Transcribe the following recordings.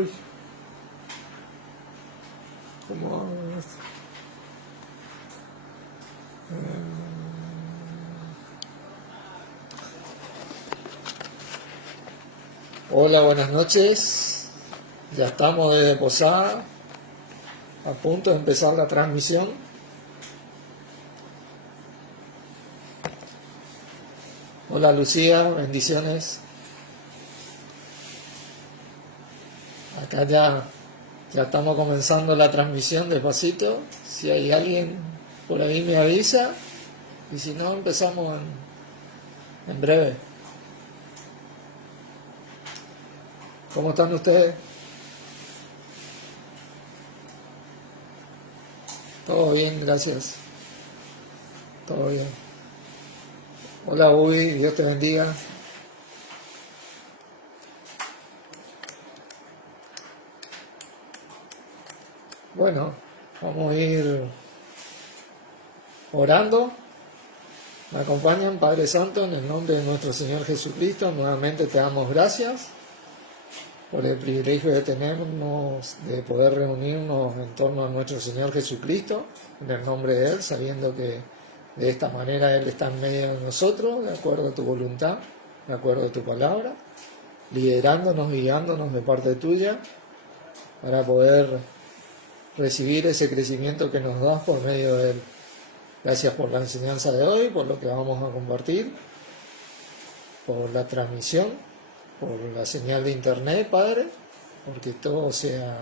Uy, ¿cómo? Hola, buenas noches. Ya estamos desde Posada, a punto de empezar la transmisión. Hola Lucía, bendiciones. Acá ya estamos comenzando la transmisión despacito. Si hay alguien por ahí me avisa. Y si no, empezamos en breve. ¿Cómo están ustedes? Todo bien, gracias. Todo bien. Hola Uy, Dios te bendiga. Bueno, vamos a ir orando. Me acompañan, Padre Santo, en el nombre de nuestro Señor Jesucristo. Nuevamente te damos gracias por el privilegio de tenernos, de poder reunirnos en torno a nuestro Señor Jesucristo, en el nombre de Él, sabiendo que de esta manera Él está en medio de nosotros, de acuerdo a tu voluntad, de acuerdo a tu palabra, liderándonos, guiándonos de parte tuya, para poder recibir ese crecimiento que nos das por medio de Él. Gracias por la enseñanza de hoy, por lo que vamos a compartir, por la transmisión, por la señal de internet, Padre, porque todo sea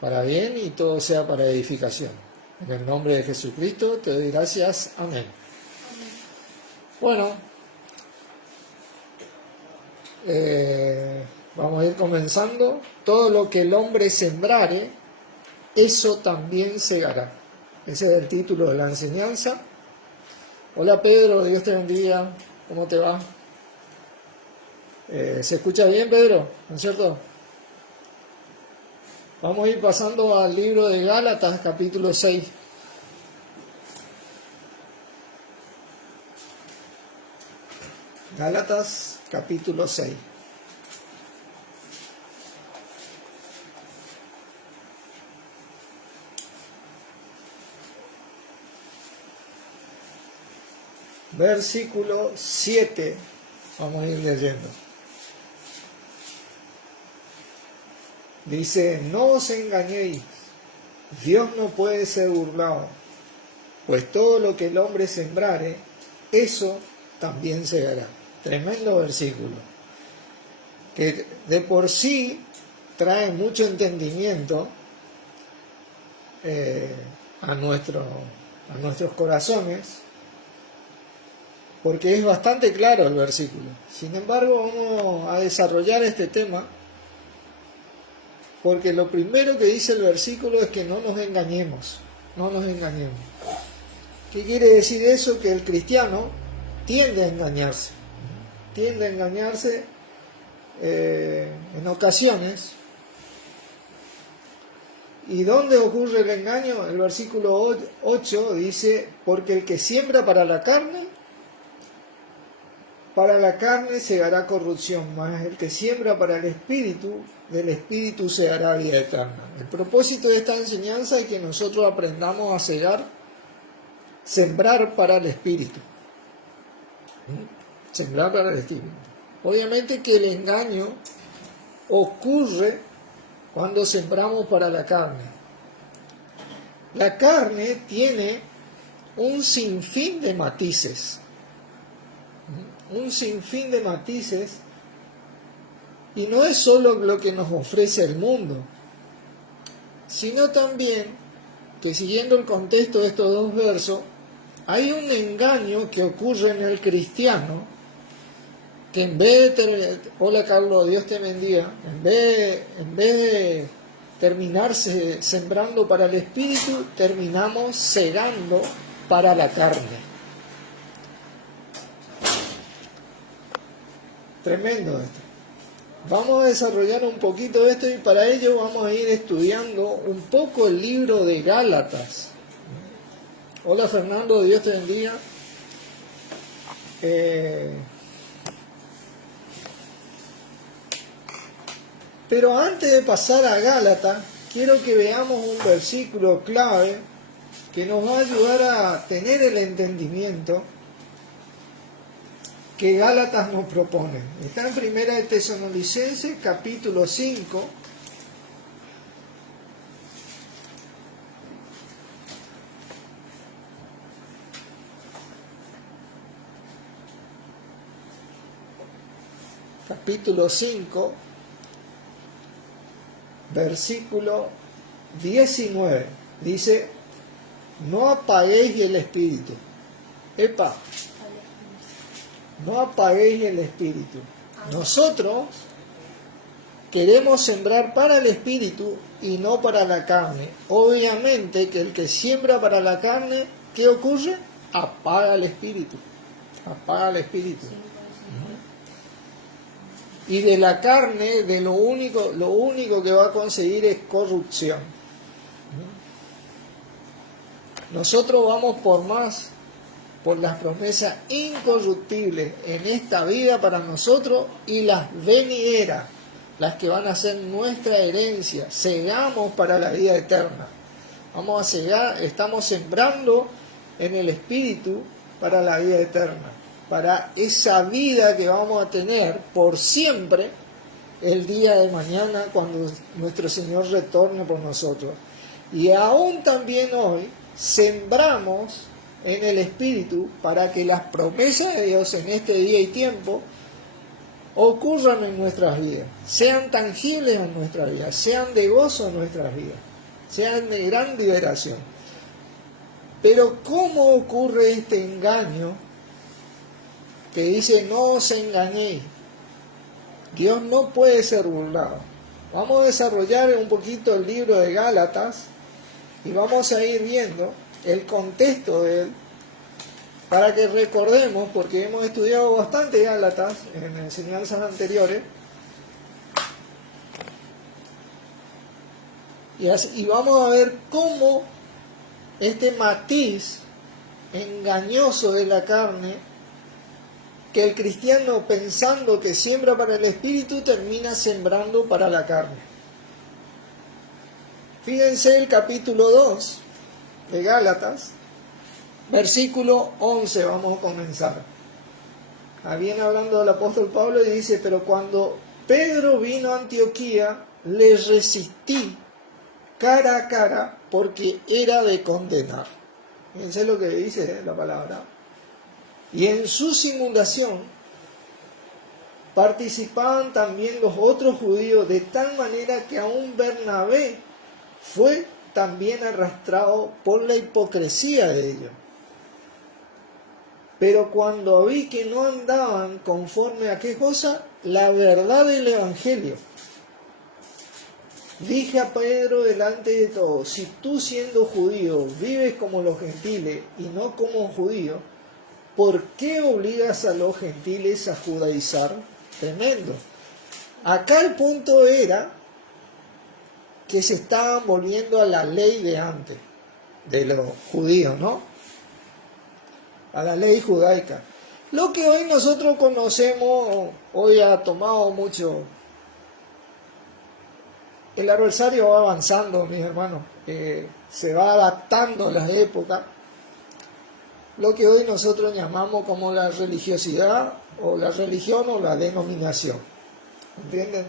para bien y todo sea para edificación. En el nombre de Jesucristo te doy gracias. Amén. Bueno, vamos a ir comenzando. Todo lo que el hombre sembrare, eso también segará. Ese es el título de la enseñanza. Hola Pedro, Dios te bendiga. ¿Cómo te va? ¿Se escucha bien, Pedro? ¿No es cierto? Vamos a ir pasando al libro de Gálatas, capítulo 6. Gálatas, capítulo 6. Versículo 7. Vamos a ir leyendo. Dice, no os engañéis, Dios no puede ser burlado, pues todo lo que el hombre sembrare, eso también segará. Tremendo versículo, que de por sí trae mucho entendimiento a nuestros corazones, porque es bastante claro el versículo. Sin embargo, vamos a desarrollar este tema, porque lo primero que dice el versículo es que no nos engañemos, no nos engañemos. ¿Qué quiere decir eso? Que el cristiano tiende a engañarse en ocasiones. ¿Y dónde ocurre el engaño? El versículo 8 dice, porque el que siembra para la carne segará corrupción, mas el que siembra para el Espíritu, del Espíritu segará vida eterna. El propósito de esta enseñanza es que nosotros aprendamos a sembrar para el Espíritu. Sembrar para el Espíritu. Obviamente que el engaño ocurre cuando sembramos para la carne. La carne tiene un sinfín de matices. Y no es solo lo que nos ofrece el mundo, sino también que, siguiendo el contexto de estos dos versos, hay un engaño que ocurre en el cristiano, que en vez de hola Carlos, Dios te bendiga, en vez de terminarse sembrando para el Espíritu, terminamos segando para la carne. Tremendo esto. Vamos a desarrollar un poquito esto y para ello vamos a ir estudiando un poco el libro de Gálatas. Hola Fernando, Dios te bendiga. Pero antes de pasar a Gálatas, quiero que veamos un versículo clave que nos va a ayudar a tener el entendimiento que Gálatas nos propone. Está en Primera de Tesalonicenses, capítulo 5. Capítulo 5, versículo 19. Dice, no apaguéis el espíritu. Epa, no apaguéis el espíritu. Nosotros queremos sembrar para el espíritu y no para la carne. Obviamente que el que siembra para la carne, ¿qué ocurre? Apaga el espíritu. Apaga el espíritu. Y de la carne, de lo único que va a conseguir es corrupción. Nosotros vamos por las promesas incorruptibles en esta vida para nosotros y las venideras, las que van a ser nuestra herencia. Segamos para la vida eterna. Vamos a segar, estamos sembrando en el espíritu para la vida eterna, para esa vida que vamos a tener por siempre el día de mañana cuando nuestro Señor retorne por nosotros. Y aún también hoy sembramos en el Espíritu para que las promesas de Dios en este día y tiempo ocurran en nuestras vidas, sean tangibles en nuestras vidas, sean de gozo en nuestras vidas, sean de gran liberación. Pero ¿cómo ocurre este engaño que dice no os engañéis? Dios no puede ser burlado. Vamos a desarrollar un poquito el libro de Gálatas y vamos a ir viendo el contexto de él para que recordemos, porque hemos estudiado bastante Gálatas en enseñanzas anteriores, y vamos a ver cómo este matiz engañoso de la carne, que el cristiano pensando que siembra para el espíritu termina sembrando para la carne. Fíjense el capítulo 2 de Gálatas, versículo 11, vamos a comenzar. Viene hablando del apóstol Pablo y dice, pero cuando Pedro vino a Antioquía, le resistí cara a cara porque era de condenar. Fíjense lo que dice la palabra. Y en su simulación participaban también los otros judíos, de tal manera que aún Bernabé fue también arrastrado por la hipocresía de ellos. Pero cuando vi que no andaban conforme a qué cosa, la verdad del Evangelio, dije a Pedro delante de todos, si tú siendo judío vives como los gentiles y no como judío, ¿por qué obligas a los gentiles a judaizar? Tremendo. Acá el punto era que se estaban volviendo a la ley de antes, de los judíos, ¿no? A la ley judaica. Lo que hoy nosotros conocemos, hoy ha tomado mucho. El adversario va avanzando, mis hermanos, se va adaptando a las épocas. Lo que hoy nosotros llamamos como la religiosidad, o la religión, o la denominación. ¿Entienden?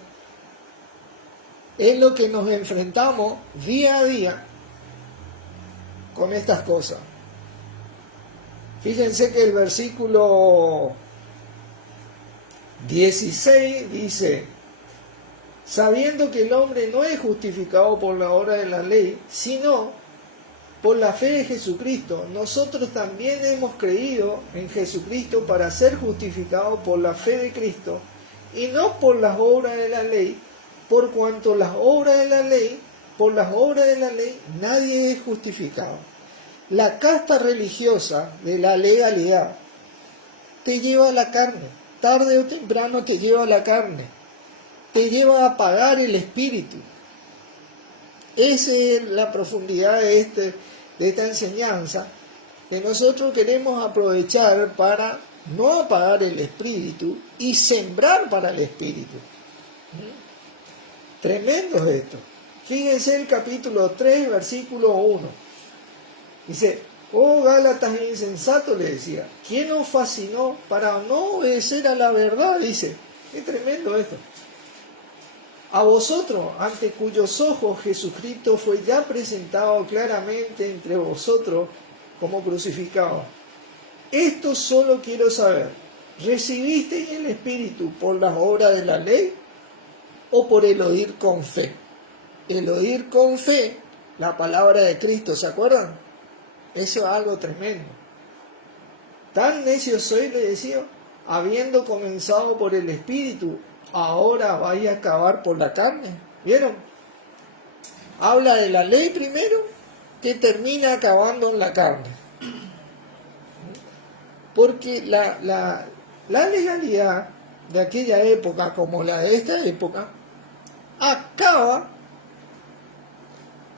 Es lo que nos enfrentamos día a día con estas cosas. Fíjense que el versículo 16 dice, sabiendo que el hombre no es justificado por la obra de la ley, sino por la fe de Jesucristo, nosotros también hemos creído en Jesucristo para ser justificados por la fe de Cristo, y no por las obras de la ley, por cuanto por las obras de la ley, nadie es justificado. La casta religiosa de la legalidad te lleva a la carne, tarde o temprano te lleva a la carne, te lleva a apagar el espíritu. Esa es la profundidad de esta enseñanza que nosotros queremos aprovechar para no apagar el espíritu y sembrar para el espíritu. Tremendo es esto. Fíjense el capítulo 3, versículo 1. Dice, oh Gálatas insensatos, le decía, ¿quién os fascinó para no obedecer a la verdad? Dice, qué tremendo esto. A vosotros, ante cuyos ojos Jesucristo fue ya presentado claramente entre vosotros como crucificado. Esto solo quiero saber, ¿recibisteis el Espíritu por las obras de la ley o por el oír con fe? El oír con fe, la palabra de Cristo, ¿se acuerdan? Eso es algo tremendo. Tan necio soy, le decía, habiendo comenzado por el Espíritu, ahora vais a acabar por la carne. ¿Vieron? Habla de la ley primero, que termina acabando en la carne. Porque la legalidad de aquella época, como la de esta época, acaba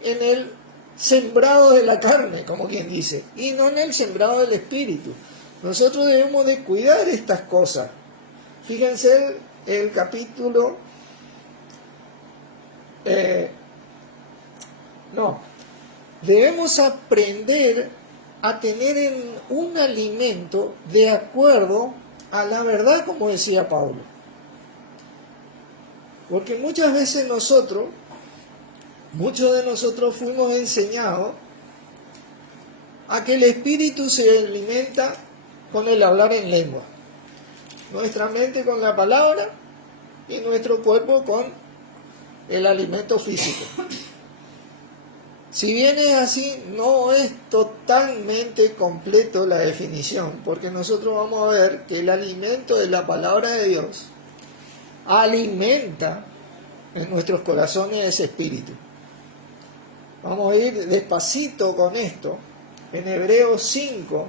en el sembrado de la carne, como quien dice, y no en el sembrado del espíritu. Nosotros debemos de cuidar estas cosas. Fíjense el capítulo, debemos aprender a tener un alimento de acuerdo a la verdad, como decía Pablo. Porque muchas veces muchos de nosotros fuimos enseñados a que el espíritu se alimenta con el hablar en lengua, nuestra mente con la palabra y nuestro cuerpo con el alimento físico. Si bien es así, no es totalmente completo la definición, porque nosotros vamos a ver que el alimento de la palabra de Dios alimenta en nuestros corazones ese espíritu. Vamos a ir despacito con esto. En Hebreos 5,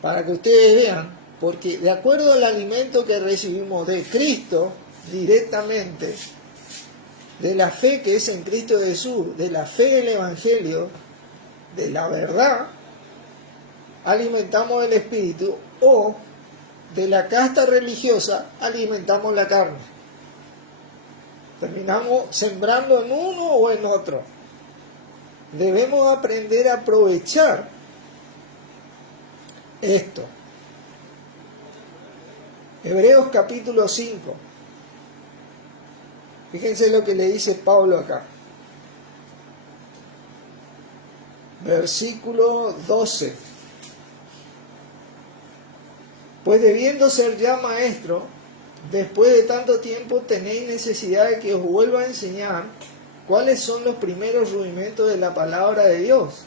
para que ustedes vean, porque de acuerdo al alimento que recibimos de Cristo directamente, de la fe que es en Cristo Jesús, de la fe del Evangelio, de la verdad, alimentamos el espíritu, o de la casta religiosa alimentamos la carne. Terminamos sembrando en uno o en otro. Debemos aprender a aprovechar esto. Hebreos capítulo 5. Fíjense lo que le dice Pablo acá. Versículo 12. Pues debiendo ser ya maestro, después de tanto tiempo tenéis necesidad de que os vuelva a enseñar cuáles son los primeros rudimentos de la palabra de Dios.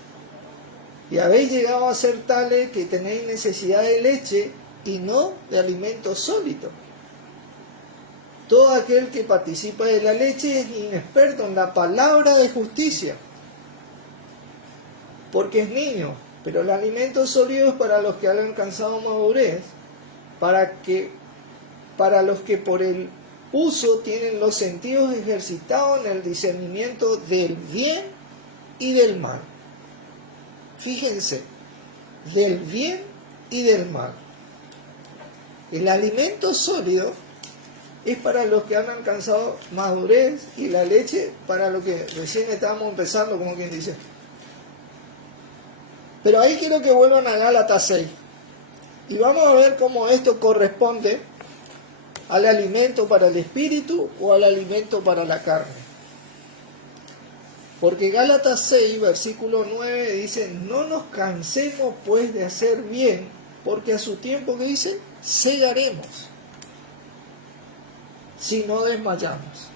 Y habéis llegado a ser tales que tenéis necesidad de leche y no de alimento sólido. Todo aquel que participa de la leche es inexperto en la palabra de justicia, porque es niño, pero el alimento sólido es para los que han alcanzado madurez, para los que por el uso tienen los sentidos ejercitados en el discernimiento del bien y del mal. Fíjense, del bien y del mal. El alimento sólido es para los que han alcanzado madurez y la leche para los que recién estamos empezando, como quien dice. Pero ahí quiero que vuelvan a Gálatas 6 y vamos a ver cómo esto corresponde al alimento para el espíritu o al alimento para la carne. Porque Gálatas 6, versículo 9 dice, no nos cansemos pues de hacer bien, porque a su tiempo, que dice, segaremos, si no desmayamos.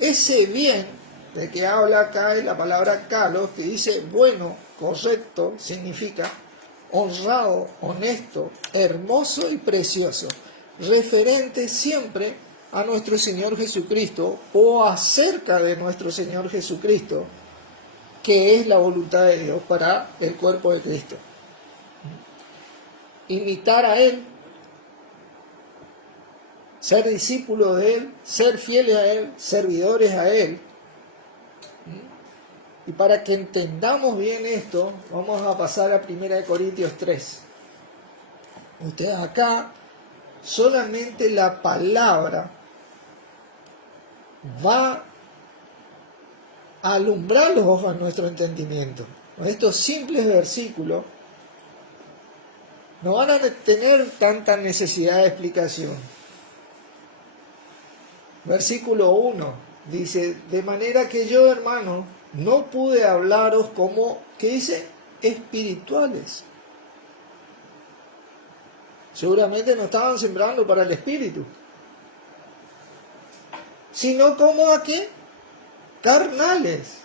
Ese bien de que habla acá es la palabra kalos, que dice bueno, correcto, significa honrado, honesto, hermoso y precioso, referente siempre a nuestro Señor Jesucristo o acerca de nuestro Señor Jesucristo, que es la voluntad de Dios para el cuerpo de Cristo. Imitar a Él, ser discípulos de Él, ser fieles a Él, servidores a Él. Y para que entendamos bien esto, vamos a pasar a 1 Corintios 3. Ustedes acá solamente la palabra va a alumbrar los ojos a nuestro entendimiento. Estos simples versículos no van a tener tanta necesidad de explicación. Versículo 1 dice: de manera que yo, hermano, no pude hablaros como, ¿qué dice? Espirituales. Seguramente no estaban sembrando para el espíritu, sino como a qué? Carnales,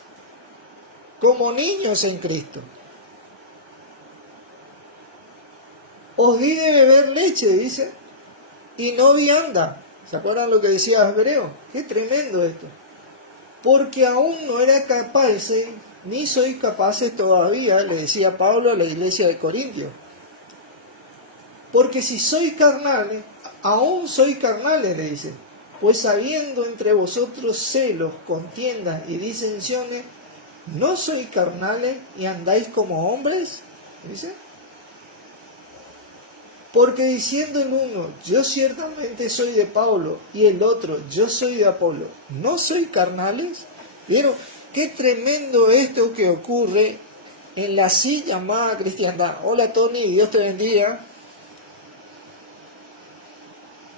como niños en Cristo. Os di de beber leche, dice, y no vianda. ¿Se acuerdan lo que decía Hebreo? Qué tremendo esto. Porque aún no era capaz, ni soy capaces todavía, le decía Pablo a la iglesia de Corintios. Porque si soy carnales, aún soy carnales, le dice. Pues habiendo entre vosotros celos, contiendas y disensiones, ¿no sois carnales y andáis como hombres? Dice. Porque diciendo el uno, yo ciertamente soy de Pablo, y el otro, yo soy de Apolo, ¿no soy carnales? ¿Vieron? Qué tremendo esto que ocurre en la así llamada cristiandad. Hola Tony, Dios te bendiga.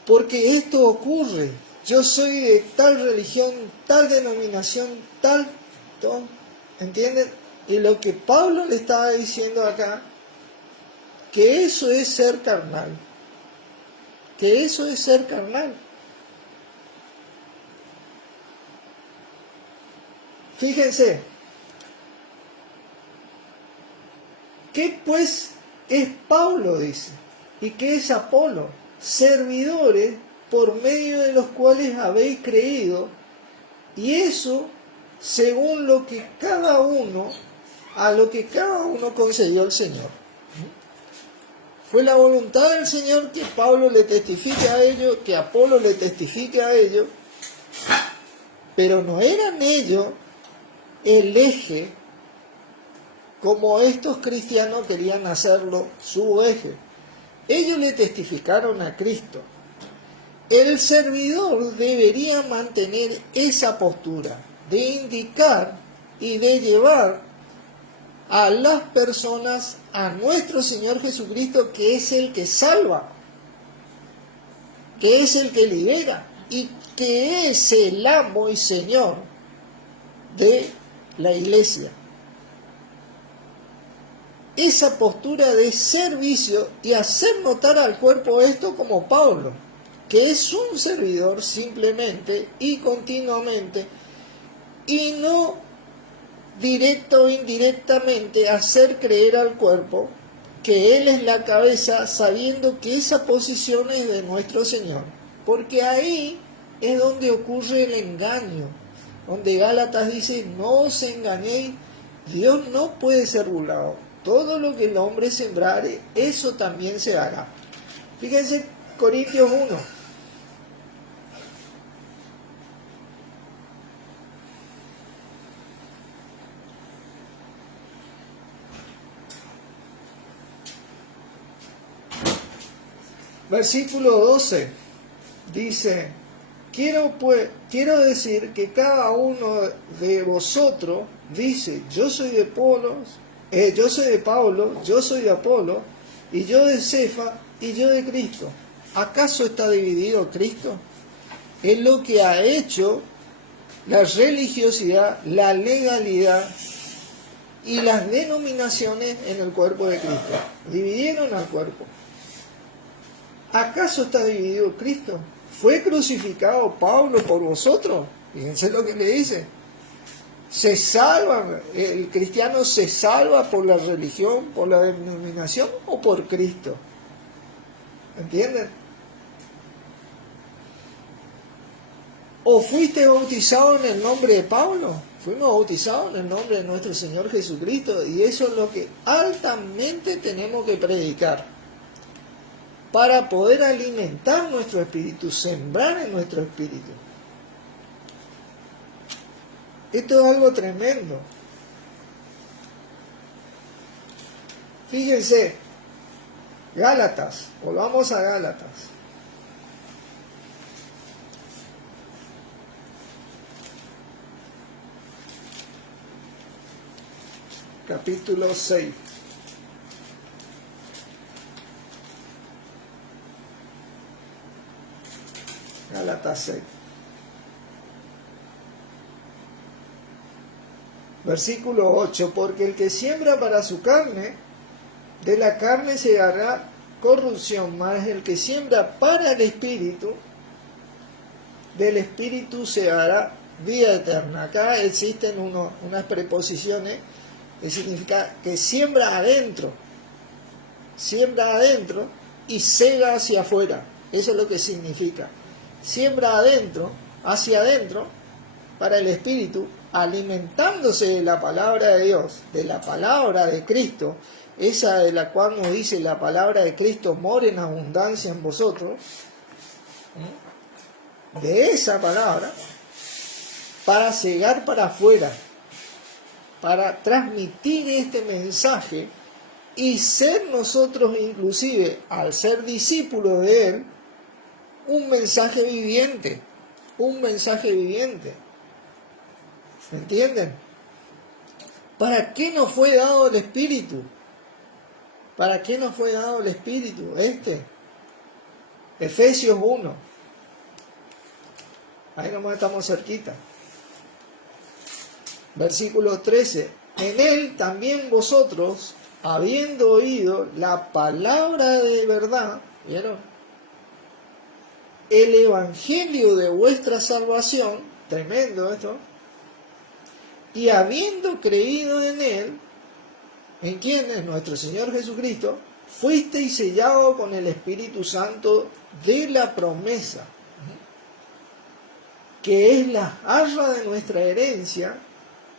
Porque esto ocurre. Yo soy de tal religión, tal denominación, tal, ¿entienden? Y lo que Pablo le estaba diciendo acá, que eso es ser carnal. Que eso es ser carnal. Fíjense, ¿qué pues es Pablo, dice? ¿Y qué es Apolo? Servidores por medio de los cuales habéis creído, y eso según lo que cada uno, a lo que cada uno concedió el Señor. Fue la voluntad del Señor que Pablo le testifique a ellos, que Apolo le testifique a ellos, pero no eran ellos el eje como estos cristianos querían hacerlo su eje. Ellos le testificaron a Cristo. El servidor debería mantener esa postura de indicar y de llevar a las personas a nuestro Señor Jesucristo, que es el que salva, que es el que libera y que es el amo y Señor de la iglesia. Esa postura de servicio y hacer notar al cuerpo esto, como Pablo, que es un servidor simplemente y continuamente, y no directo o indirectamente hacer creer al cuerpo que Él es la cabeza, sabiendo que esa posición es de nuestro Señor. Porque ahí es donde ocurre el engaño, donde Gálatas dice: no os engañéis, Dios no puede ser burlado. Todo lo que el hombre sembrare, eso también se hará. Fíjense, Corintios 1. Versículo 12 dice: quiero decir que cada uno de vosotros dice: yo soy de Pablo, yo soy de Apolo, y yo de Cefa, y yo de Cristo. ¿Acaso está dividido Cristo? Es lo que ha hecho la religiosidad, la legalidad y las denominaciones en el cuerpo de Cristo. Dividieron al cuerpo. ¿Acaso está dividido Cristo? ¿Fue crucificado Pablo por vosotros? Fíjense lo que le dice. ¿Se salva, el cristiano se salva por la religión, por la denominación o por Cristo? ¿Entienden? ¿O fuiste bautizado en el nombre de Pablo? Fuimos bautizados en el nombre de nuestro Señor Jesucristo, y eso es lo que altamente tenemos que predicar para poder alimentar nuestro espíritu, sembrar en nuestro espíritu. Esto es algo tremendo. Fíjense, Gálatas, volvamos a Gálatas. capítulo 6. Gálatas 6. Versículo 8. Porque el que siembra para su carne, de la carne segará corrupción, mas el que siembra para el Espíritu, del Espíritu segará vida eterna. Acá existen unas preposiciones que significa que siembra adentro y sega hacia afuera. Eso es lo que significa. Siembra adentro, hacia adentro, para el Espíritu, alimentándose de la palabra de Dios, de la palabra de Cristo, esa de la cual nos dice la palabra de Cristo, mora en abundancia en vosotros, de esa palabra, para cegar para afuera, para transmitir este mensaje y ser nosotros inclusive, al ser discípulos de Él, un mensaje viviente, ¿me entienden? ¿Para qué nos fue dado el Espíritu? ¿Para qué nos fue dado el Espíritu? Efesios 1. Ahí nomás estamos cerquita. Versículo 13. En Él también vosotros, habiendo oído la palabra de verdad, ¿vieron? El evangelio de vuestra salvación, tremendo esto, y habiendo creído en Él, ¿en quién es? Nuestro Señor Jesucristo, fuisteis sellados con el Espíritu Santo de la promesa, que es la arra de nuestra herencia,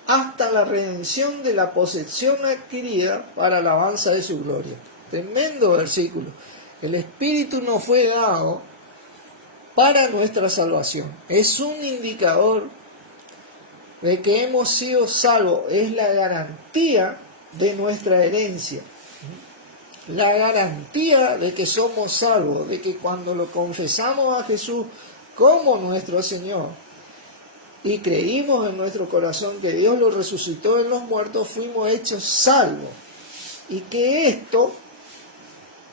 hasta la redención de la posesión adquirida para la alabanza de su gloria. Tremendo versículo. El Espíritu nos fue dado para nuestra salvación. Es un indicador de que hemos sido salvos. Es la garantía de nuestra herencia. La garantía de que somos salvos, de que cuando lo confesamos a Jesús como nuestro Señor y creímos en nuestro corazón que Dios lo resucitó de los muertos, fuimos hechos salvos. Y que esto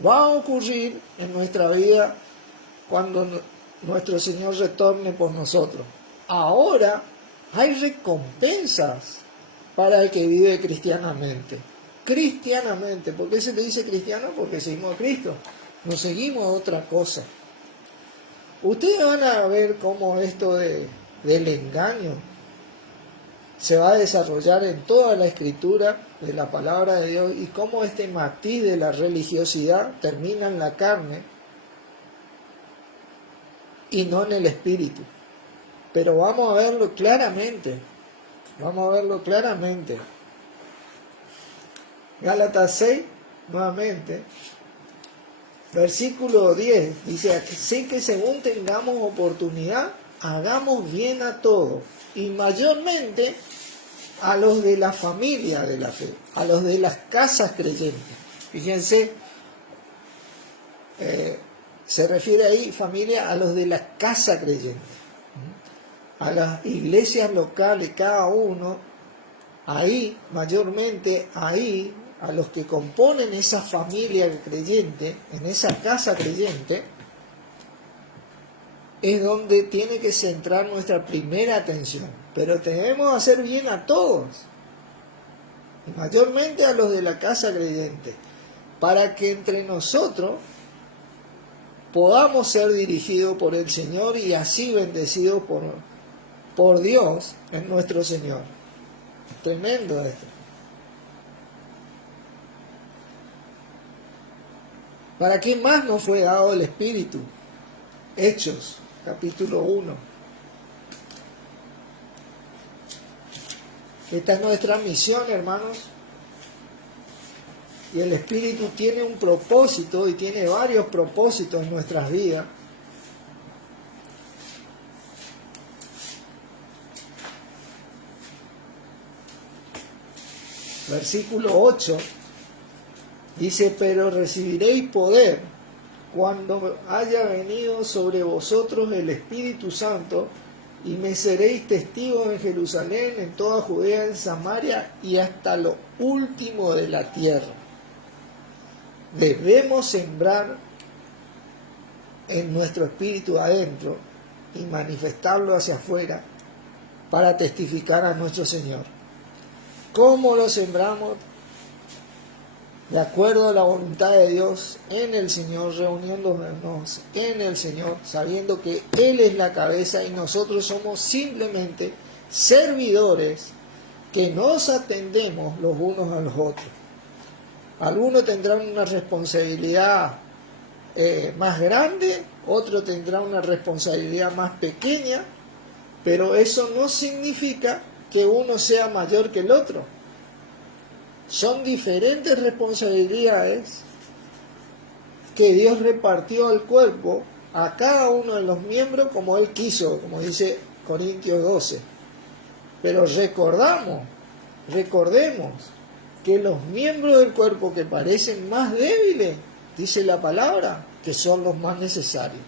va a ocurrir en nuestra vida cuando nuestro Señor retorne por nosotros. Ahora hay recompensas para el que vive cristianamente. Cristianamente. ¿Por qué se le dice cristiano? Porque seguimos a Cristo. No seguimos a otra cosa. Ustedes van a ver cómo esto del engaño se va a desarrollar en toda la escritura de la palabra de Dios y cómo este matiz de la religiosidad termina en la carne y no en el espíritu. Pero vamos a verlo claramente. Gálatas 6, nuevamente, versículo 10, dice: así que según tengamos oportunidad, hagamos bien a todos, y mayormente a los de la familia de la fe, a los de las casas creyentes. Fíjense, se refiere ahí, familia, a los de la casa creyente, a las iglesias locales, cada uno, ahí, mayormente ahí, a los que componen esa familia creyente, en esa casa creyente, es donde tiene que centrar nuestra primera atención. Pero debemos hacer bien a todos, y mayormente a los de la casa creyente, para que entre nosotros podamos ser dirigidos por el Señor y así bendecidos por Dios en nuestro Señor. Tremendo esto. ¿Para qué más nos fue dado el Espíritu? Hechos, capítulo 1. Esta es nuestra misión, hermanos. Y el Espíritu tiene un propósito y tiene varios propósitos en nuestras vidas. Versículo 8 dice: pero recibiréis poder cuando haya venido sobre vosotros el Espíritu Santo, y me seréis testigos en Jerusalén, en toda Judea, en Samaria y hasta lo último de la tierra. Debemos sembrar en nuestro espíritu adentro y manifestarlo hacia afuera para testificar a nuestro Señor. ¿Cómo lo sembramos? De acuerdo a la voluntad de Dios en el Señor, reuniéndonos en el Señor, sabiendo que Él es la cabeza y nosotros somos simplemente servidores que nos atendemos los unos a los otros. Algunos tendrán una responsabilidad más grande, otro tendrá una responsabilidad más pequeña, pero eso no significa que uno sea mayor que el otro. Son diferentes responsabilidades que Dios repartió al cuerpo a cada uno de los miembros como Él quiso, como dice Corintios 12. Pero recordemos que los miembros del cuerpo que parecen más débiles, dice la palabra, que son los más necesarios.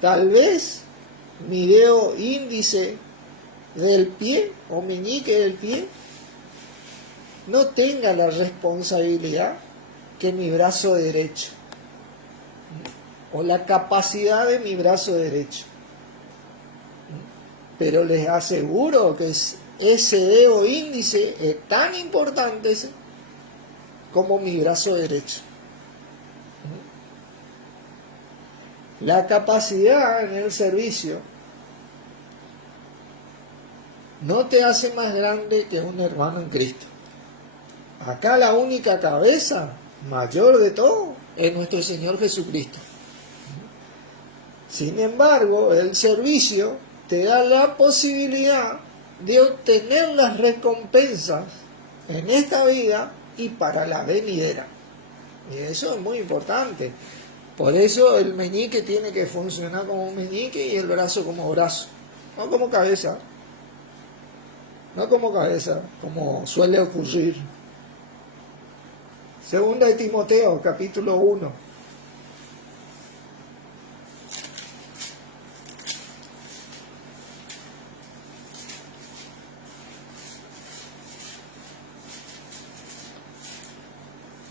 Tal vez mi dedo índice del pie o meñique del pie no tenga la responsabilidad que mi brazo derecho o la capacidad de mi brazo derecho, pero les aseguro que ese dedo índice es tan importante como mi brazo derecho. La capacidad en el servicio no te hace más grande que un hermano en Cristo. Acá la única cabeza mayor de todo es nuestro Señor Jesucristo. Sin embargo, el servicio te da la posibilidad de obtener las recompensas en esta vida y para la venidera. Y eso es muy importante. Por eso el meñique tiene que funcionar como un meñique y el brazo como brazo, no como cabeza. No como cabeza, como suele ocurrir. Segunda de Timoteo, capítulo 1.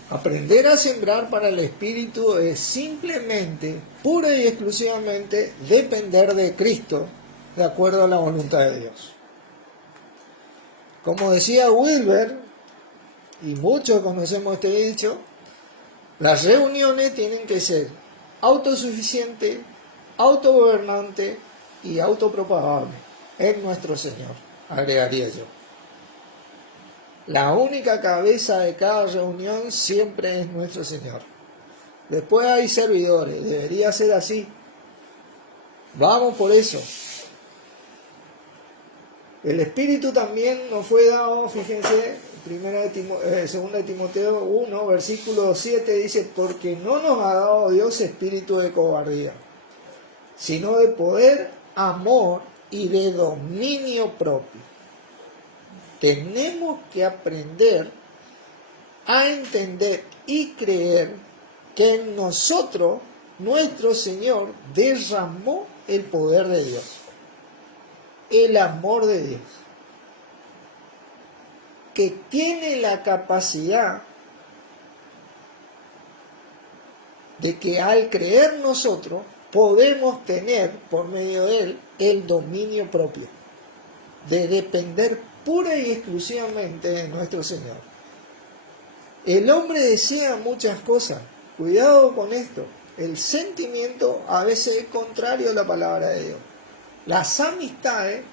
Aprender a sembrar para el Espíritu es simplemente, pura y exclusivamente, depender de Cristo, de acuerdo a la voluntad de Dios. Como decía Wilber, y muchos conocemos este dicho, las reuniones tienen que ser autosuficientes, autogobernantes y autopropagables en nuestro Señor, agregaría yo. La única cabeza de cada reunión siempre es nuestro Señor. Después hay servidores, debería ser así. Vamos por eso. El Espíritu también nos fue dado, fíjense, segunda de Timoteo 1, versículo 7 dice, porque no nos ha dado Dios espíritu de cobardía, sino de poder, amor y de dominio propio. Tenemos que aprender a entender y creer que en nosotros, nuestro Señor, derramó el poder de Dios, el amor de Dios, que tiene la capacidad de que al creer nosotros podemos tener por medio de Él el dominio propio, de depender pura y exclusivamente de nuestro Señor. El hombre desea muchas cosas, cuidado con esto, el sentimiento a veces es contrario a la palabra de Dios. Las amistades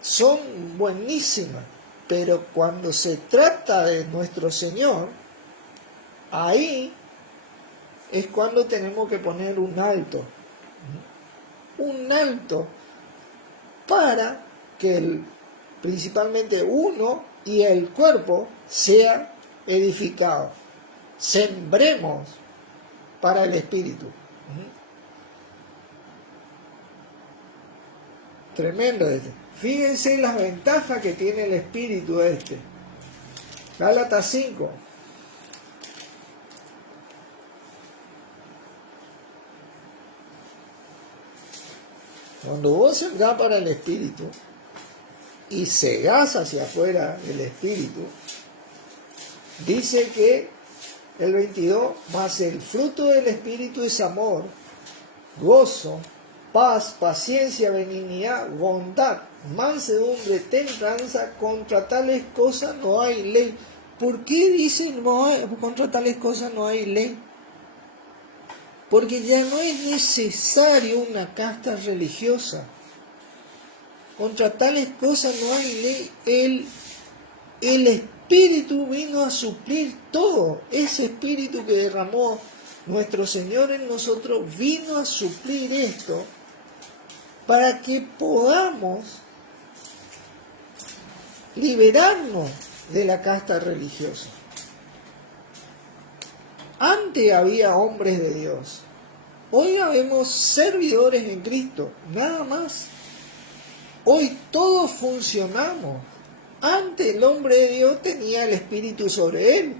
son buenísimas, pero cuando se trata de nuestro Señor, ahí es cuando tenemos que poner un alto para que principalmente uno y el cuerpo sea edificado. Sembremos para el Espíritu. Tremendo este. Fíjense las ventajas que tiene el Espíritu este. Gálatas 5. Cuando vos sembrás para el Espíritu y cegás hacia afuera el Espíritu, dice que el 22, más el fruto del Espíritu es amor, gozo, paz, paciencia, benignidad, bondad, mansedumbre, templanza. Contra tales cosas no hay ley. ¿Por qué dicen contra tales cosas no hay ley? Porque ya no es necesario una casta religiosa. Contra tales cosas no hay ley. El Espíritu vino a suplir todo. Ese Espíritu que derramó nuestro Señor en nosotros vino a suplir esto para que podamos liberarnos de la casta religiosa. Antes había hombres de Dios. Hoy habemos servidores en Cristo, nada más. Hoy todos funcionamos. Antes el hombre de Dios tenía el Espíritu sobre él.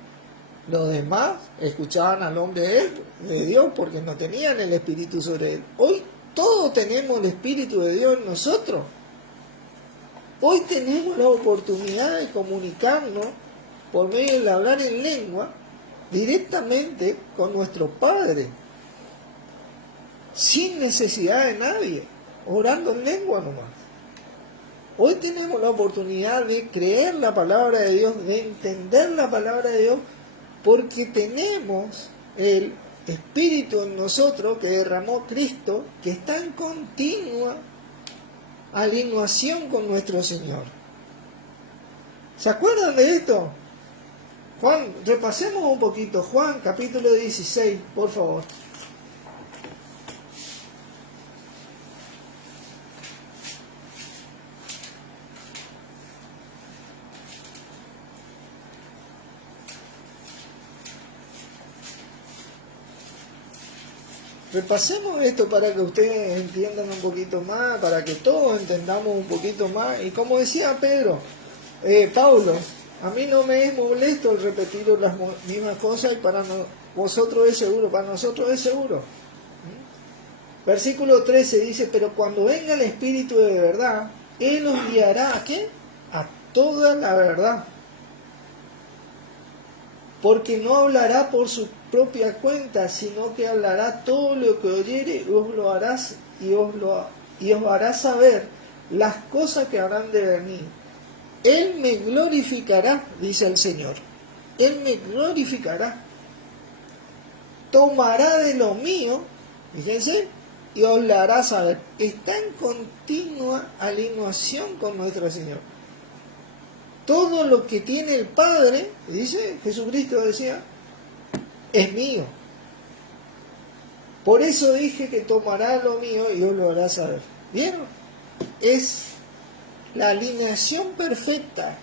Los demás escuchaban al hombre de Dios porque no tenían el Espíritu sobre él. Hoy todos tenemos el Espíritu de Dios en nosotros. Hoy tenemos la oportunidad de comunicarnos por medio de hablar en lengua directamente con nuestro Padre, sin necesidad de nadie, orando en lengua nomás. Hoy tenemos la oportunidad de creer la palabra de Dios, de entender la palabra de Dios, porque tenemos el Espíritu en nosotros que derramó Cristo, que está en continua alineación con nuestro Señor. ¿Se acuerdan de esto? Juan, repasemos un poquito. Juan, capítulo 16, por favor. Repasemos esto para que ustedes entiendan un poquito más, para que todos entendamos un poquito más. Y como decía Pablo, a mí no me es molesto el repetir las mismas cosas y para vosotros es seguro, para nosotros es seguro. Versículo 13 dice, pero cuando venga el Espíritu de verdad, Él os guiará ¿a qué? A toda la verdad. Porque no hablará por su propia cuenta, sino que hablará todo lo que oyere y os hará saber las cosas que habrán de venir. Él me glorificará, dice el Señor. Él me glorificará. Tomará de lo mío, fíjense, y os la hará saber. Está en continua alineación con nuestro Señor. Todo lo que tiene el Padre, dice Jesucristo, decía, es mío. Por eso dije que tomará lo mío y os lo hará saber. ¿Vieron? Es la alineación perfecta.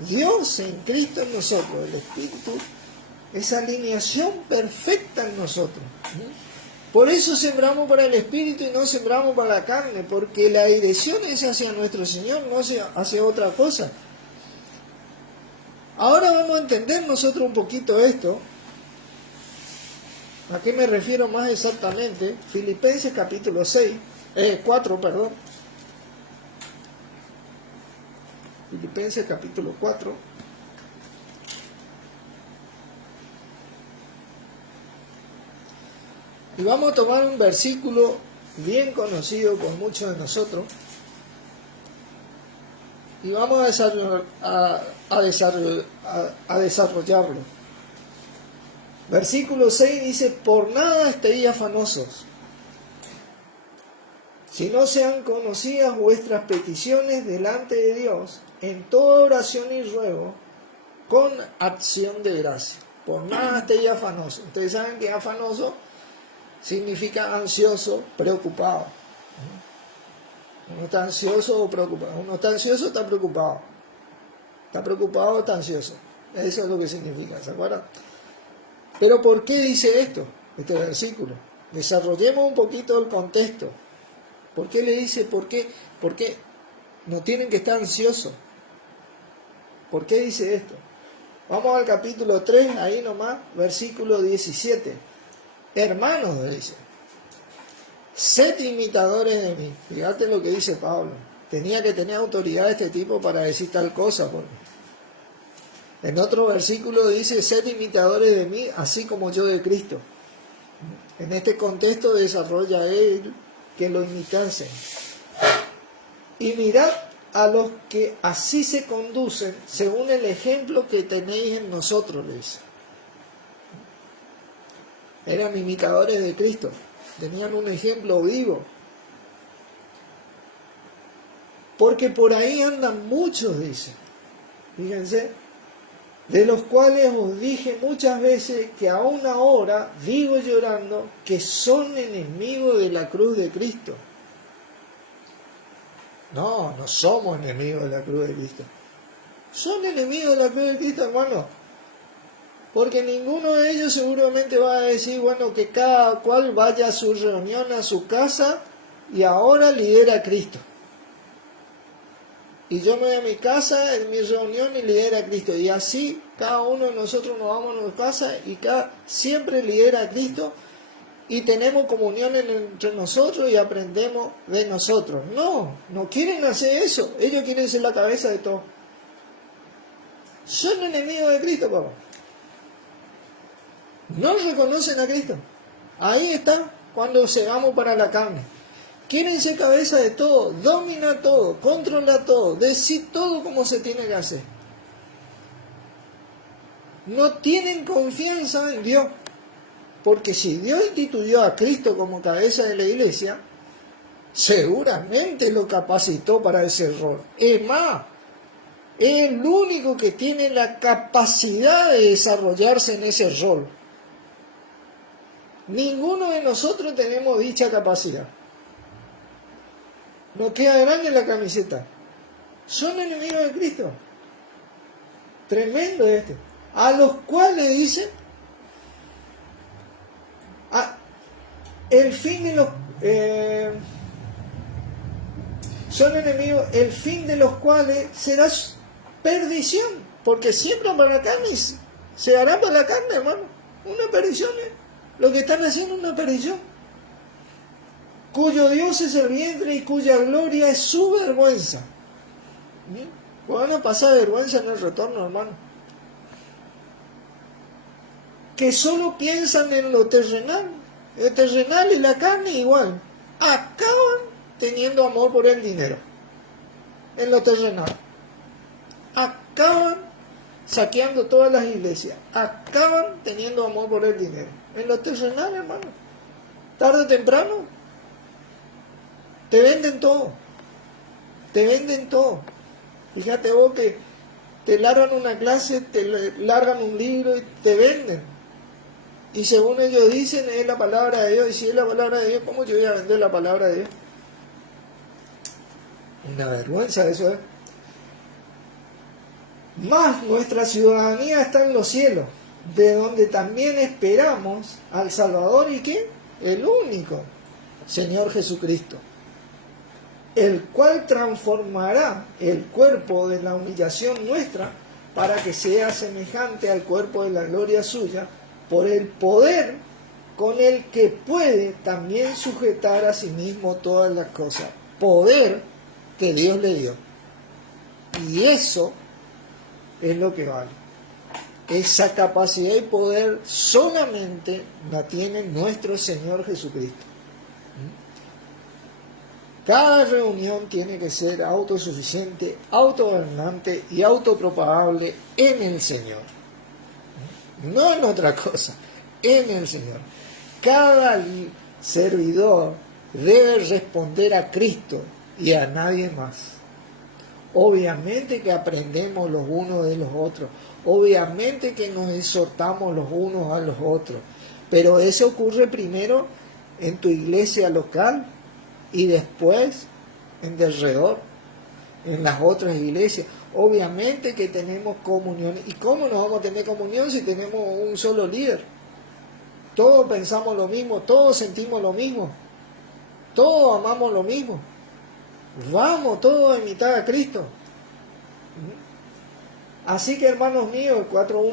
Dios en Cristo en nosotros, el Espíritu, esa alineación perfecta en nosotros. Por eso sembramos para el Espíritu y no sembramos para la carne, porque la dirección es hacia nuestro Señor, no hacia otra cosa. Ahora vamos a entender nosotros un poquito esto. ¿A qué me refiero más exactamente? Filipenses capítulo 4, perdón. Filipenses capítulo 4. Y vamos a tomar un versículo bien conocido por muchos de nosotros. Y vamos a desarrollarlo. Versículo 6 dice, por nada estéis afanosos, si no sean conocidas vuestras peticiones delante de Dios, en toda oración y ruego, con acción de gracia. Por nada estéis afanosos. Ustedes saben que afanoso significa ansioso, preocupado. Uno está ansioso o preocupado. Uno está ansioso o está preocupado. Está preocupado o está ansioso. Eso es lo que significa, ¿se acuerdan? Pero ¿por qué dice esto? Este versículo. Desarrollemos un poquito el contexto. ¿Por qué le dice por qué no tienen que estar ansiosos? ¿Por qué dice esto? Vamos al capítulo 3, ahí nomás, versículo 17. Hermanos, dice, Sed imitadores de mí. Fíjate lo que dice Pablo. Tenía que tener autoridad este tipo para decir tal cosa. Porque en otro versículo dice, sed imitadores de mí, así como yo de Cristo. En este contexto desarrolla él que lo imitasen. Y mirad a los que así se conducen, según el ejemplo que tenéis en nosotros, le dice. Eran imitadores de Cristo. Tenían un ejemplo vivo. Porque por ahí andan muchos, dice. Fíjense, de los cuales os dije muchas veces que aún ahora digo llorando que son enemigos de la cruz de Cristo. No, no somos enemigos de la cruz de Cristo. Son enemigos de la cruz de Cristo, hermano. Porque ninguno de ellos seguramente va a decir, bueno, que cada cual vaya a su reunión, a su casa, y ahora lidera a Cristo. Y yo me voy a mi casa, en mi reunión, y lidera a Cristo. Y así, cada uno de nosotros nos vamos a nuestra casa, y siempre lidera a Cristo, y tenemos comunión entre nosotros, y aprendemos de nosotros. No, no quieren hacer eso. Ellos quieren ser la cabeza de todo. Son enemigos de Cristo, papá. No reconocen a Cristo. Ahí está cuando se vamos para la carne. Quieren ser cabeza de todo, domina todo, controla todo, decir todo como se tiene que hacer. No tienen confianza en Dios. Porque si Dios instituyó a Cristo como cabeza de la iglesia, seguramente lo capacitó para ese rol. Es más, es el único que tiene la capacidad de desarrollarse en ese rol. Ninguno de nosotros tenemos dicha capacidad. Nos queda grande la camiseta. Son enemigos de Cristo. Tremendo este. A los cuales dicen, el fin de los... son enemigos, el fin de los cuales será perdición. Porque siembran para la carne y se hará para la carne, hermano. Una perdición, Lo que están haciendo es una perdición. Cuyo Dios es el vientre y cuya gloria es su vergüenza. Van a pasar vergüenza en el retorno, hermano. Que solo piensan en lo terrenal. El terrenal y la carne igual. Acaban teniendo amor por el dinero. En lo terrenal. Acaban saqueando todas las iglesias. Acaban teniendo amor por el dinero. En lo terrenal, hermano. Tarde o temprano. Te venden todo. Te venden todo. Fíjate vos que te largan una clase, te largan un libro y te venden. Y según ellos dicen, es la palabra de Dios. Y si es la palabra de Dios, ¿cómo yo voy a vender la palabra de Dios? Una vergüenza eso es. Más nuestra ciudadanía está en los cielos, de donde también esperamos al Salvador y ¿qué? El único Señor Jesucristo, el cual transformará el cuerpo de la humillación nuestra para que sea semejante al cuerpo de la gloria suya, por el poder con el que puede también sujetar a sí mismo todas las cosas. Poder que Dios le dio. Y eso es lo que vale. Esa capacidad y poder solamente la tiene nuestro Señor Jesucristo. Cada reunión tiene que ser autosuficiente, autogobernante y autopropagable en el Señor. No en otra cosa, en el Señor. Cada servidor debe responder a Cristo y a nadie más. Obviamente que aprendemos los unos de los otros. Obviamente que nos exhortamos los unos a los otros. Pero eso ocurre primero en tu iglesia local y después en derredor, en las otras iglesias. Obviamente que tenemos comunión. ¿Y cómo no vamos a tener comunión si tenemos un solo líder? Todos pensamos lo mismo, todos sentimos lo mismo, todos amamos lo mismo. Vamos todos a imitar a Cristo. Así que, hermanos míos, 4.1,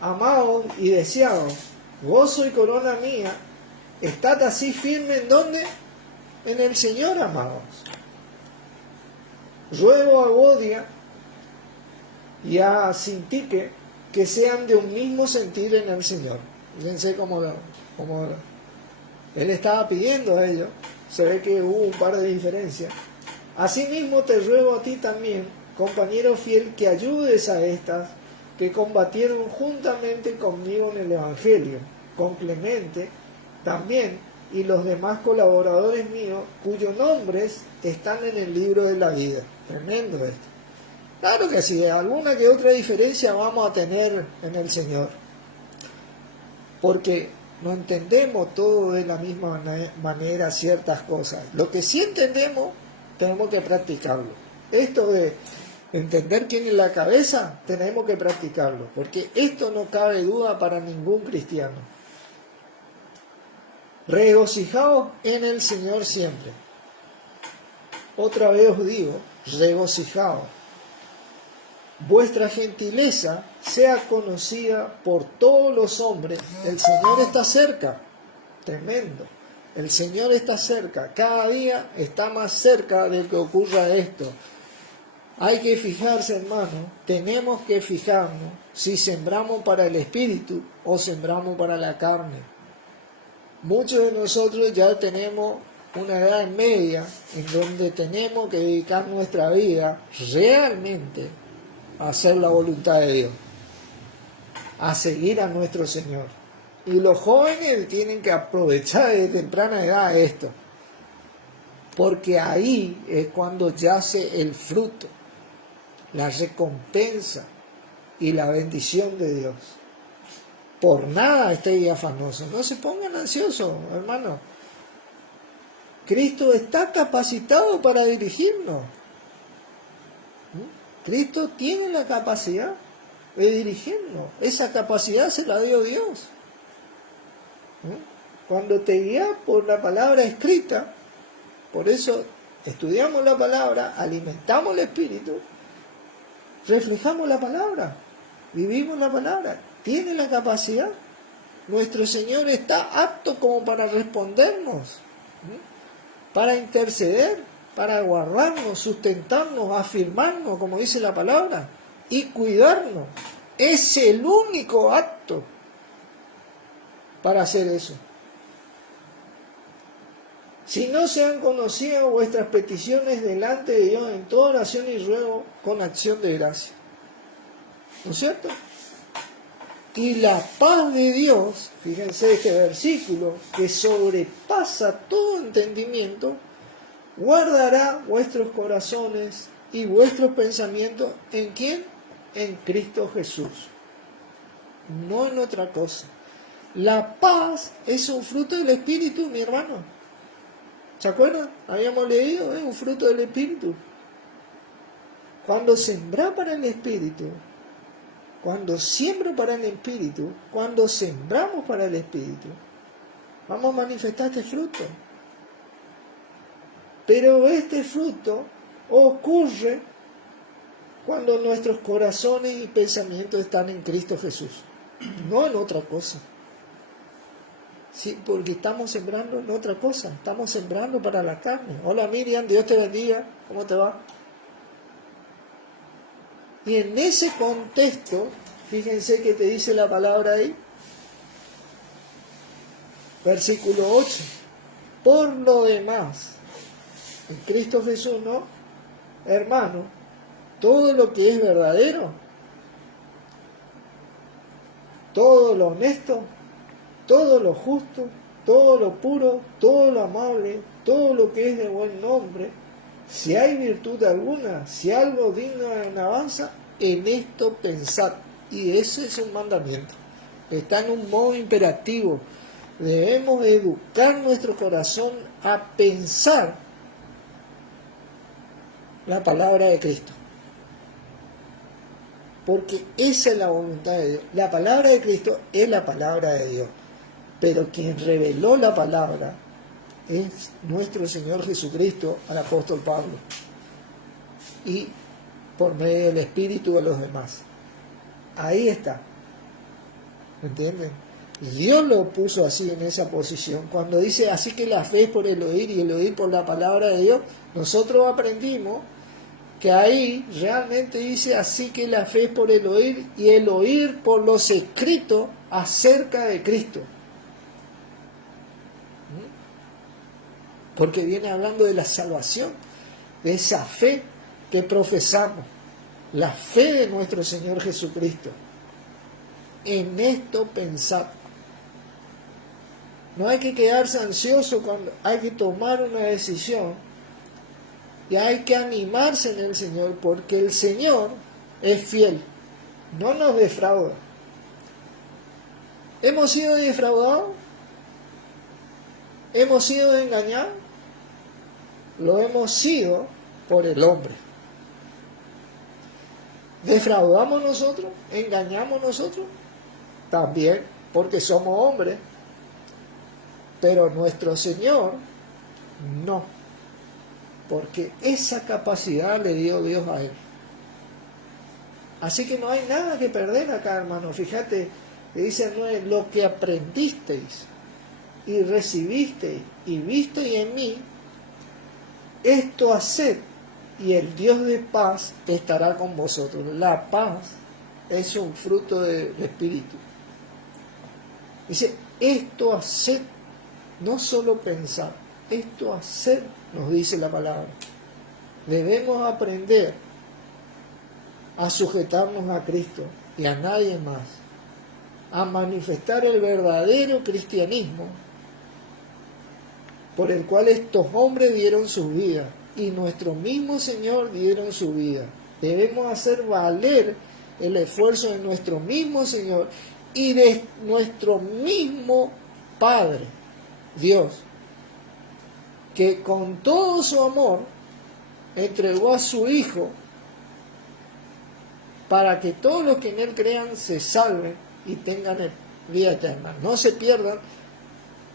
amados y deseados, gozo y corona mía, Estad así firme en ¿dónde? En el Señor, amados. Ruego a Evodia y a Sintique que sean de un mismo sentir en el Señor. Fíjense cómo él estaba pidiendo a ellos. Se ve que hubo un par de diferencias. Asimismo te ruego a ti también, compañero fiel, que ayudes a estas que combatieron juntamente conmigo en el Evangelio, con Clemente también, y los demás colaboradores míos, cuyos nombres están en el libro de la vida. Tremendo esto. Claro que sí, alguna que otra diferencia vamos a tener en el Señor, porque no entendemos todo de la misma manera ciertas cosas. Lo que sí entendemos, tenemos que practicarlo. Esto de entender quién es la cabeza, tenemos que practicarlo, porque esto no cabe duda para ningún cristiano. Regocijaos en el Señor siempre. Otra vez os digo, regocijaos. Vuestra gentileza sea conocida por todos los hombres. El Señor está cerca. Tremendo. El Señor está cerca. Cada día está más cerca de que ocurra esto. Hay que fijarse, hermano. Tenemos que fijarnos si sembramos para el Espíritu o sembramos para la carne. Muchos de nosotros ya tenemos una edad media en donde tenemos que dedicar nuestra vida realmente a hacer la voluntad de Dios, a seguir a nuestro Señor. Y los jóvenes tienen que aprovechar de temprana edad esto, porque ahí es cuando yace el fruto, la recompensa y la bendición de Dios. Por nada estéis afanosos, no se pongan ansiosos, hermano. Cristo está capacitado para dirigirnos. Cristo tiene la capacidad de dirigirnos. Esa capacidad se la dio Dios. Cuando te guías por la palabra escrita, por eso estudiamos la palabra, alimentamos el Espíritu, reflejamos la palabra, vivimos la palabra. Tiene la capacidad. Nuestro Señor está apto como para respondernos, para interceder, para guardarnos, sustentarnos, afirmarnos, como dice la palabra, y cuidarnos. Es el único apto para hacer eso. Si no se han conocido vuestras peticiones delante de Dios en toda oración y ruego con acción de gracia. ¿No es cierto? Y la paz de Dios, fíjense este versículo, que sobrepasa todo entendimiento, guardará vuestros corazones y vuestros pensamientos, ¿en quién? En Cristo Jesús. No en otra cosa. La paz es un fruto del Espíritu, mi hermano. ¿Se acuerdan? Habíamos leído, es un fruto del Espíritu. Cuando sembrá para el Espíritu, cuando siembro para el Espíritu, cuando sembramos para el Espíritu, vamos a manifestar este fruto. Pero este fruto ocurre cuando nuestros corazones y pensamientos están en Cristo Jesús, no en otra cosa. Sí, porque estamos sembrando en otra cosa, estamos sembrando para la carne. Hola Miriam, Dios te bendiga, ¿cómo te va? Y en ese contexto, fíjense que te dice la palabra ahí, versículo 8, por lo demás, en Cristo Jesús, ¿no? Hermano, todo lo que es verdadero, todo lo honesto, todo lo justo, todo lo puro, todo lo amable, todo lo que es de buen nombre, si hay virtud alguna, si algo digno de alabanza, en esto pensad. Y ese es un mandamiento. Está en un modo imperativo. Debemos educar nuestro corazón a pensar la palabra de Cristo. Porque esa es la voluntad de Dios. La palabra de Cristo es la palabra de Dios. Pero quien reveló la palabra es nuestro Señor Jesucristo al apóstol Pablo. Y por medio del Espíritu de los demás. Ahí está. ¿Entienden? Dios lo puso así en esa posición. Cuando dice, así que la fe es por el oír y el oír por la palabra de Dios, nosotros aprendimos que ahí realmente dice, así que la fe es por el oír y el oír por los escritos acerca de Cristo. Porque viene hablando de la salvación, de esa fe que profesamos, la fe de nuestro Señor Jesucristo. En esto pensar. No hay que quedarse ansioso cuando hay que tomar una decisión y hay que animarse en el Señor, porque el Señor es fiel, no nos defrauda. ¿Hemos sido defraudados? ¿Hemos sido engañados? Lo hemos sido por el hombre. ¿Defraudamos nosotros? ¿Engañamos nosotros? También, porque somos hombres. Pero nuestro Señor, no. Porque esa capacidad le dio Dios a Él. Así que no hay nada que perder acá, hermano. Fíjate, dice, no es lo que aprendisteis y recibisteis y visteis en mí, esto haced, y el Dios de paz estará con vosotros. La paz es un fruto del Espíritu. Dice, esto haced, no solo pensar, esto hacer, nos dice la palabra. Debemos aprender a sujetarnos a Cristo y a nadie más, a manifestar el verdadero cristianismo por el cual estos hombres dieron su vida y nuestro mismo Señor dieron su vida. Debemos hacer valer el esfuerzo de nuestro mismo Señor y de nuestro mismo Padre, Dios, que con todo su amor entregó a su Hijo para que todos los que en Él crean se salven y tengan vida eterna. No se pierdan,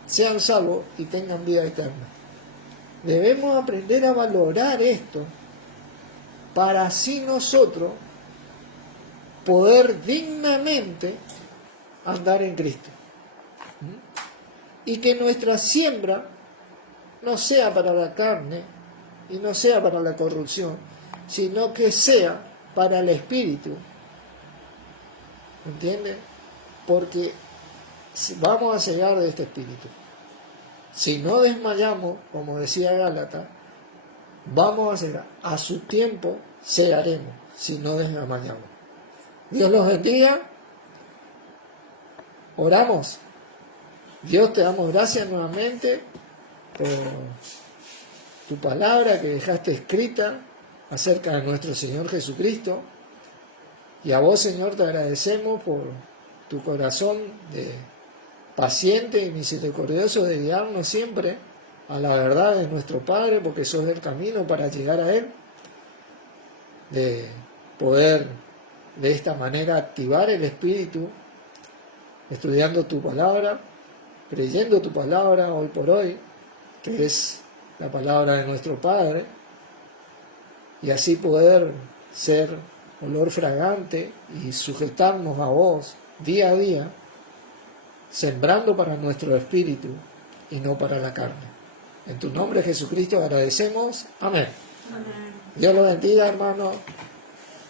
sean salvos y tengan vida eterna. Debemos aprender a valorar esto para así nosotros poder dignamente andar en Cristo. Y que nuestra siembra no sea para la carne y no sea para la corrupción, sino que sea para el Espíritu. ¿Entienden? Porque vamos a cegar de este Espíritu. Si no desmayamos, como decía Gálatas, vamos a cegar. A su tiempo cegaremos, si no desmayamos. Dios los bendiga. Oramos. Dios, te damos gracias nuevamente por tu palabra que dejaste escrita acerca de nuestro Señor Jesucristo. Y a vos, Señor, te agradecemos por tu corazón de paciente y misericordioso de guiarnos siempre a la verdad de nuestro Padre, porque sos el camino para llegar a Él, de poder de esta manera activar el Espíritu, estudiando tu palabra, creyendo tu palabra hoy por hoy, que es la palabra de nuestro Padre, y así poder ser olor fragante y sujetarnos a vos día a día, sembrando para nuestro espíritu y no para la carne. En tu nombre, Jesucristo, agradecemos. Amén. Amén. Dios lo bendiga, hermano.